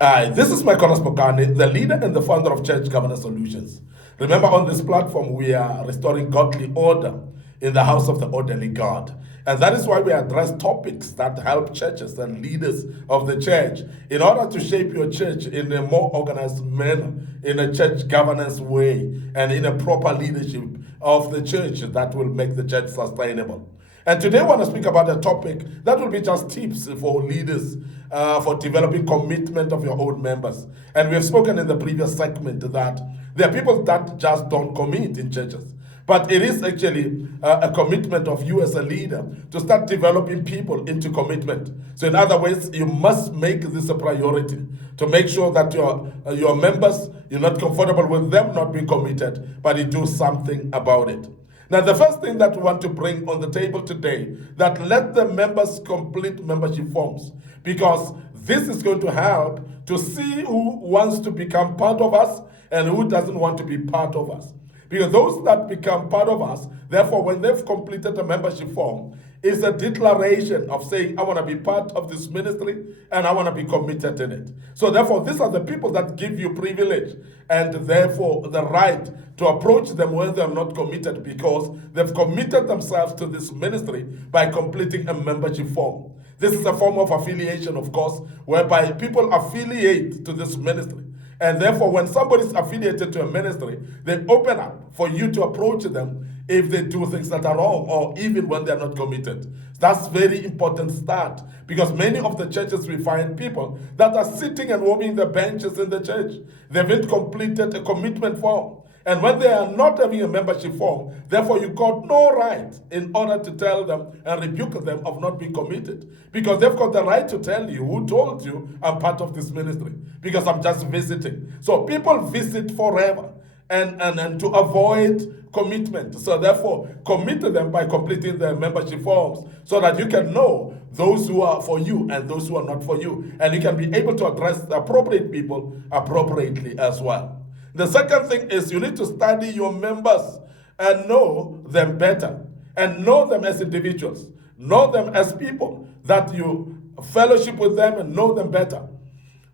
This is MIcornus, the leader and the founder of Church Governance Solutions. Remember, on this platform, we are restoring godly order in the house of the orderly God. And that is why we address topics that help churches and leaders of the church in order to shape your church in a more organized manner, in a church governance way, and in a proper leadership of the church that will make the church sustainable. And today I want to speak about a topic that will be just tips for leaders for developing commitment of your own members. And we have spoken in the previous segment that there are people that just don't commit in churches. But it is actually a commitment of you as a leader to start developing people into commitment. So in other ways, you must make this a priority to make sure that your members, you're not comfortable with them not being committed, but you do something about it. Now, the first thing that we want to bring on the table today, that let the members complete membership forms, because this is going to help to see who wants to become part of us and who doesn't want to be part of us. Because those that become part of us, therefore, when they've completed a membership form, is a declaration of saying, I want to be part of this ministry and I want to be committed in it. So therefore, these are the people that give you privilege and therefore the right to approach them when they're not committed, because they've committed themselves to this ministry by completing a membership form. This is a form of affiliation, of course, whereby people affiliate to this ministry. And therefore, when somebody's affiliated to a ministry, they open up for you to approach them if they do things that are wrong, or even when they're not committed. That's very important start, because many of the churches we find people that are sitting and warming the benches in the church. They haven't completed a commitment form. And when they are not having a membership form, therefore you got no right in order to tell them and rebuke them of not being committed. Because they've got the right to tell you, who told you I'm part of this ministry? Because I'm just visiting. So people visit forever and to avoid commitment. So therefore, commit to them by completing their membership forms so that you can know those who are for you and those who are not for you. And you can be able to address the appropriate people appropriately as well. The second thing is you need to study your members and know them better, and know them as individuals, know them as people, that you fellowship with them and know them better.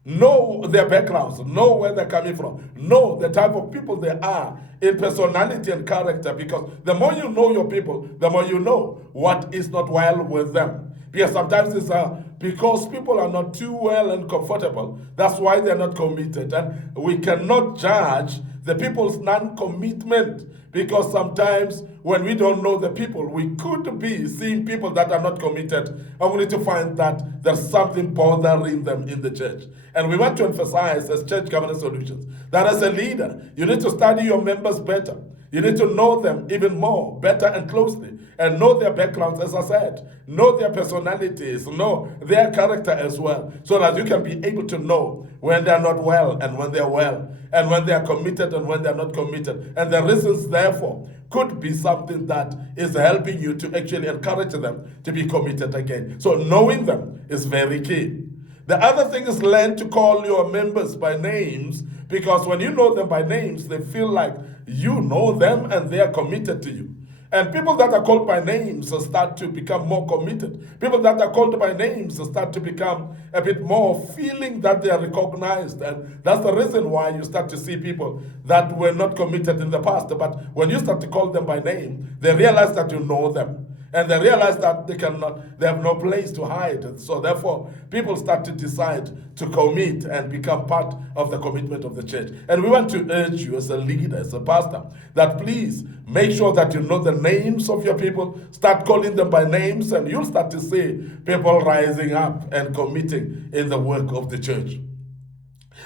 Know their backgrounds, know where they're coming from, know the type of people they are in personality and character, because the more you know your people, the more you know what is not well with them. Because sometimes it's because people are not too well and comfortable, that's why they're not committed. And we cannot judge the people's non-commitment, because sometimes when we don't know the people, we could be seeing people that are not committed, and we need to find that there's something bothering them in the church. And we want to emphasize as Church Governance Solutions that as a leader, you need to study your members better. You need to know them even more, better and closely, and know their backgrounds, as I said, know their personalities, know their character as well, so that you can be able to know when they're not well and when they're well, and when they are committed and when they're not committed. And the reasons, therefore, could be something that is helping you to actually encourage them to be committed again. So knowing them is very key. The other thing is learn to call your members by names, because when you know them by names, they feel like you know them and they are committed to you. And people that are called by names start to become more committed. People that are called by names start to become a bit more feeling that they are recognized. And that's the reason why you start to see people that were not committed in the past. But when you start to call them by name, they realize that you know them. And they realize that they have no place to hide. So therefore, people start to decide to commit and become part of the commitment of the church. And we want to urge you as a leader, as a pastor, that please make sure that you know the names of your people. Start calling them by names, and you'll start to see people rising up and committing in the work of the church.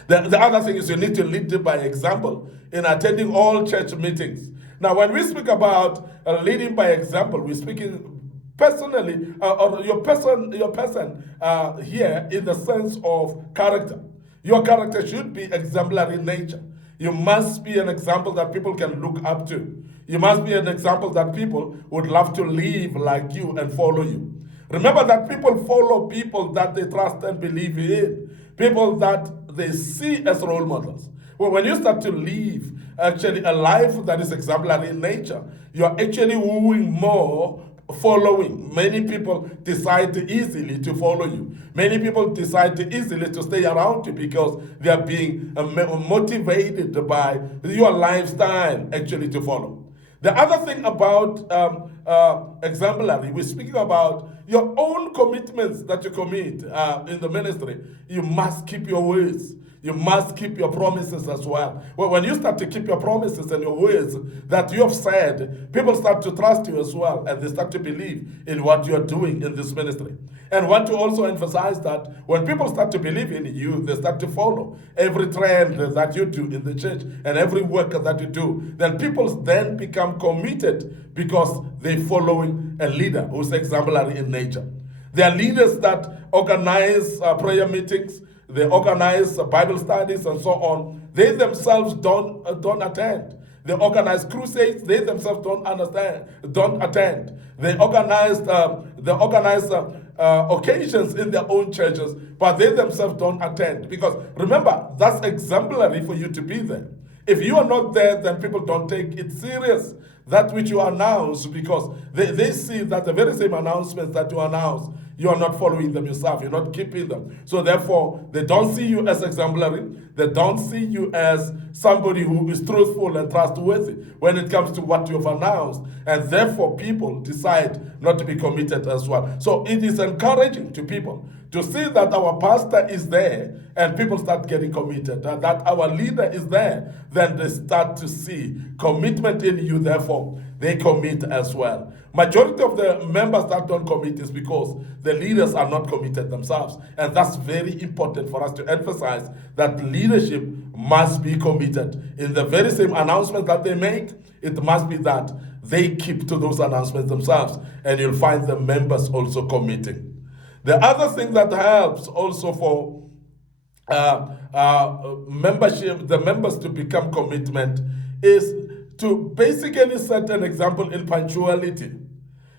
The other thing is you need to lead by example in attending all church meetings. Now, when we speak about leading by example, we're speaking personally, or your person here in the sense of character. Your character should be exemplary in nature. You must be an example that people can look up to. You must be an example that people would love to live like you and follow you. Remember that people follow people that they trust and believe in, people that they see as role models. Well, when you start to live actually a life that is exemplary in nature, you're actually wooing more following. Many people decide easily to follow you. Many people decide easily to stay around you because they are being motivated by your lifestyle actually to follow. The other thing about exemplary, we're speaking about your own commitments that you commit in the ministry. You must keep your words. You must keep your promises as well. Well, when you start to keep your promises and your words that you have said, people start to trust you as well, and they start to believe in what you are doing in this ministry. And want to also emphasize that when people start to believe in you, they start to follow every trend that you do in the church and every work that you do. Then people then become committed because they're following a leader who's exemplary in nature. There are leaders that organize prayer meetings. They organize Bible studies and so on. They themselves don't attend. They organize crusades. They themselves don't attend. They organize occasions in their own churches, but they themselves don't attend. Because remember, that's exemplary for you to be there. If you are not there, then people don't take it serious, that which you announce, because they see that the very same announcements that you announce, you are not following them yourself. You're not keeping them. So therefore, they don't see you as exemplary. They don't see you as somebody who is truthful and trustworthy when it comes to what you've announced. And therefore, people decide not to be committed as well. So it is encouraging to people to see that our pastor is there and people start getting committed, that our leader is there, then they start to see commitment in you, therefore they commit as well. Majority of the members that don't commit is because the leaders are not committed themselves. And that's very important for us to emphasize, that leadership must be committed. In the very same announcements that they make, it must be that they keep to those announcements themselves, and you'll find the members also committing. The other thing that helps also for membership, the members to become commitment, is to basically set an example in punctuality.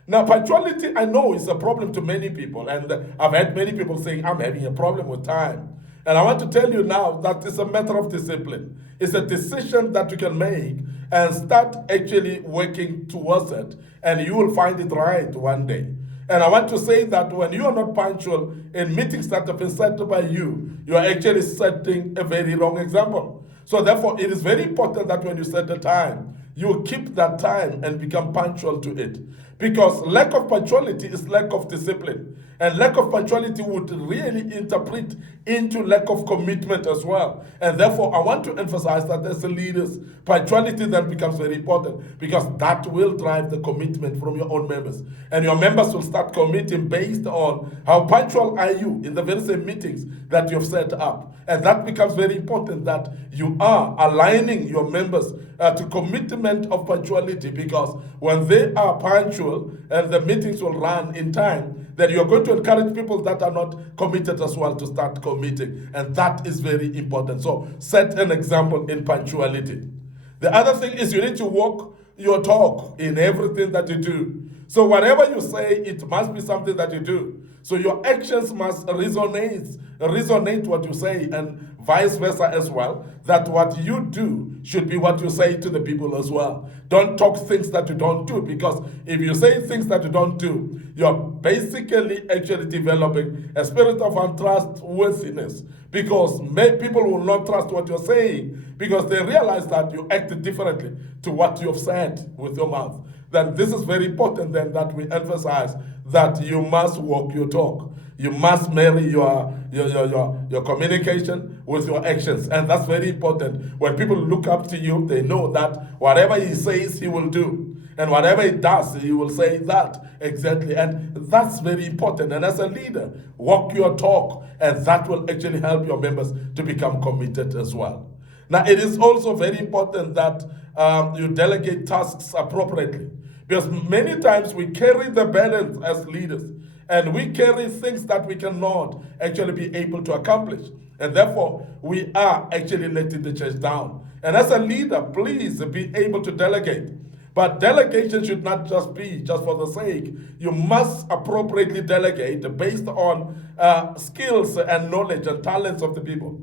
Now, punctuality, I know, is a problem to many people, and I've had many people saying, I'm having a problem with time. And I want to tell you now that it's a matter of discipline. It's a decision that you can make and start actually working towards it, and you will find it right one day. And I want to say that when you are not punctual in meetings that have been set by you, you are actually setting a very wrong example. So therefore, it is very important that when you set the time, you keep that time and become punctual to it. Because lack of punctuality is lack of discipline. And lack of punctuality would really interpret into lack of commitment as well. And therefore, I want to emphasize that as a leaders, punctuality then becomes very important, because that will drive the commitment from your own members. And your members will start committing based on how punctual are you in the very same meetings that you've set up. And that becomes very important, that you are aligning your members to commitment of punctuality, because when they are punctual and the meetings will run in time, then you're going to encourage people that are not committed as well to start committing. And that is very important. So set an example in punctuality. The other thing is you need to walk your talk in everything that you do. So whatever you say, it must be something that you do. So your actions must resonate what you say, and vice versa as well, that what you do should be what you say to the people as well. Don't talk things that you don't do, because if you say things that you don't do, you're basically actually developing a spirit of untrustworthiness, because people will not trust what you're saying, because they realize that you act differently to what you have said with your mouth. Then this is very important then, that we emphasize that you must walk your talk. You must marry your communication with your actions. And that's very important. When people look up to you, they know that whatever he says, he will do. And whatever he does, he will say that exactly. And that's very important. And as a leader, walk your talk, and that will actually help your members to become committed as well. Now, it is also very important that you delegate tasks appropriately, because many times we carry the burdens as leaders, and we carry things that we cannot actually be able to accomplish. And therefore, we are actually letting the church down. And as a leader, please be able to delegate. But delegation should not just be just for the sake. You must appropriately delegate based on skills and knowledge and talents of the people.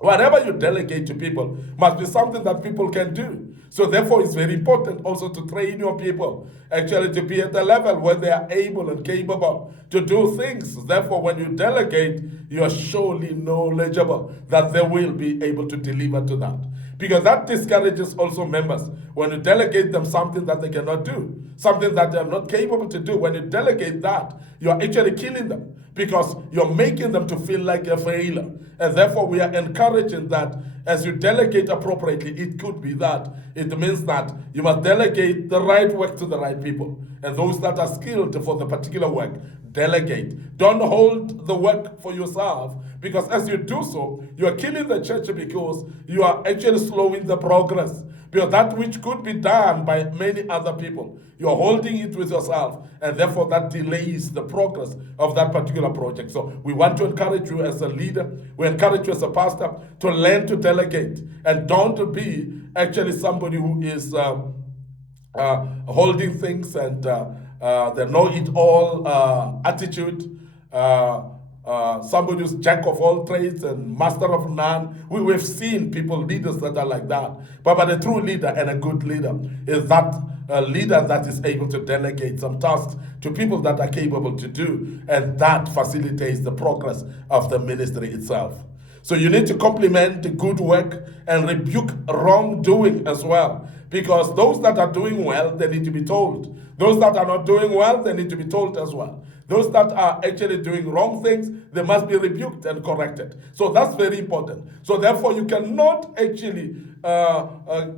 Whatever you delegate to people must be something that people can do. So therefore, it's very important also to train your people actually to be at the level where they are able and capable to do things. Therefore, when you delegate, you are surely knowledgeable that they will be able to deliver to that. Because that discourages also members when you delegate them something that they cannot do, something that they are not capable to do. When you delegate that, you are actually killing them because you're making them to feel like a failure. And therefore, we are encouraging that as you delegate appropriately, it could be that it means that you must delegate the right work to the right people. And those that are skilled for the particular work, delegate. Don't hold the work for yourself, because as you do so, you are killing the church because you are actually slowing the progress. Because that which could be done by many other people, you're holding it with yourself, and therefore that delays the progress of that particular project. So we want to encourage you as a leader, we encourage you as a pastor to learn to delegate, and don't be actually somebody who is holding things and the know-it-all attitude. Somebody who's jack of all trades and master of none. We've seen people, leaders that are like that. But a true leader and a good leader is that leader that is able to delegate some tasks to people that are capable to do, and that facilitates the progress of the ministry itself. So you need to compliment the good work and rebuke wrongdoing as well. Because those that are doing well, they need to be told. Those that are not doing well, they need to be told as well. Those that are actually doing wrong things, they must be rebuked and corrected. So that's very important. So therefore, you cannot actually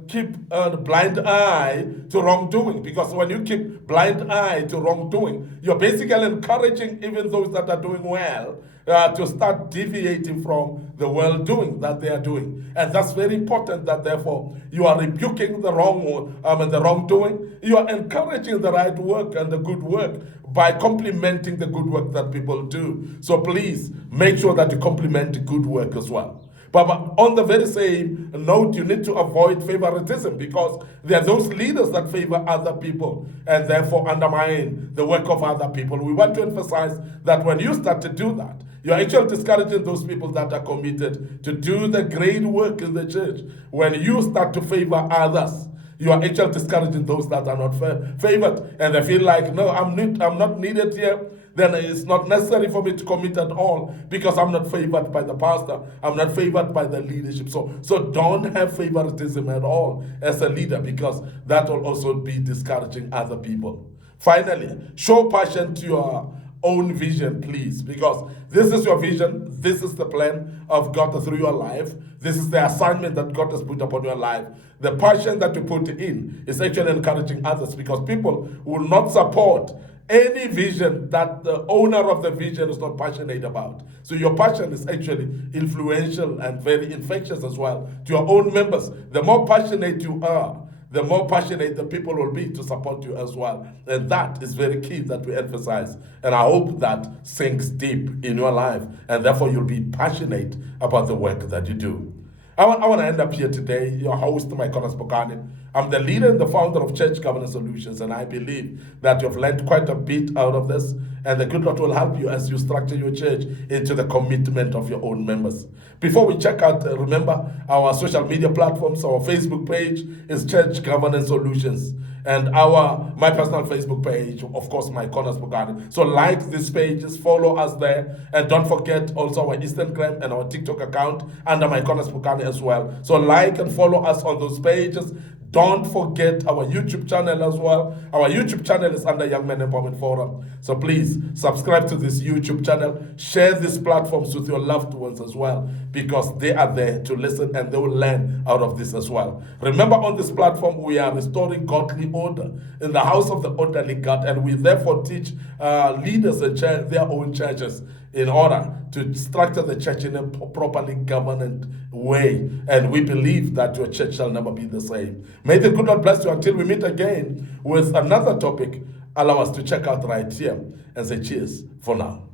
keep a blind eye to wrongdoing, because when you keep blind eye to wrongdoing, you're basically encouraging even those that are doing well to start deviating from the well-doing that they are doing. And that's very important, that therefore you are rebuking the wrongdoing. You are encouraging the right work and the good work by complimenting the good work that people do. So please make sure that you compliment the good work as well. But on the very same note, you need to avoid favoritism, because there are those leaders that favor other people and therefore undermine the work of other people. We want to emphasize that when you start to do that, you're actually discouraging those people that are committed to do the great work in the church. When you start to favor others, you are actually discouraging those that are not favored, and they feel like, no, I'm not needed here. Then it's not necessary for me to commit at all, because I'm not favored by the pastor, I'm not favored by the leadership. So don't have favoritism at all as a leader, because that will also be discouraging other people. Finally, show passion to your own vision, please, because this is your vision, this is the plan of God through your life, this is the assignment that God has put upon your life. The passion that you put in is actually encouraging others, because people will not support any vision that the owner of the vision is not passionate about. So your passion is actually influential and very infectious as well to your own members. The more passionate you are, the more passionate the people will be to support you as well. And that is very key that we emphasize. And I hope that sinks deep in your life, and therefore you'll be passionate about the work that you do. I want to end up here today, your host, MIcornus Phokane. I'm the leader and the founder of Church Governance Solutions, and I believe that you've learned quite a bit out of this, and the good Lord will help you as you structure your church into the commitment of your own members. Before we check out, remember our social media platforms. Our Facebook page is Church Governance Solutions, and my personal Facebook page, of course, MIcornus Phokane. So like these pages, follow us there, and don't forget also our Instagram and our TikTok account under MIcornus Phokane as well. So like and follow us on those pages. Don't forget our YouTube channel as well. Our YouTube channel is under Young Men Empowerment Forum. So please subscribe to this YouTube channel. Share these platforms with your loved ones as well, because they are there to listen and they will learn out of this as well. Remember, on this platform, we are restoring godly order in the house of the orderly God, and we therefore teach leaders and their own churches in order to structure the church in a properly governed way. And we believe that your church shall never be the same. May the good Lord bless you until we meet again with another topic. Allow us to check out right here and say cheers for now.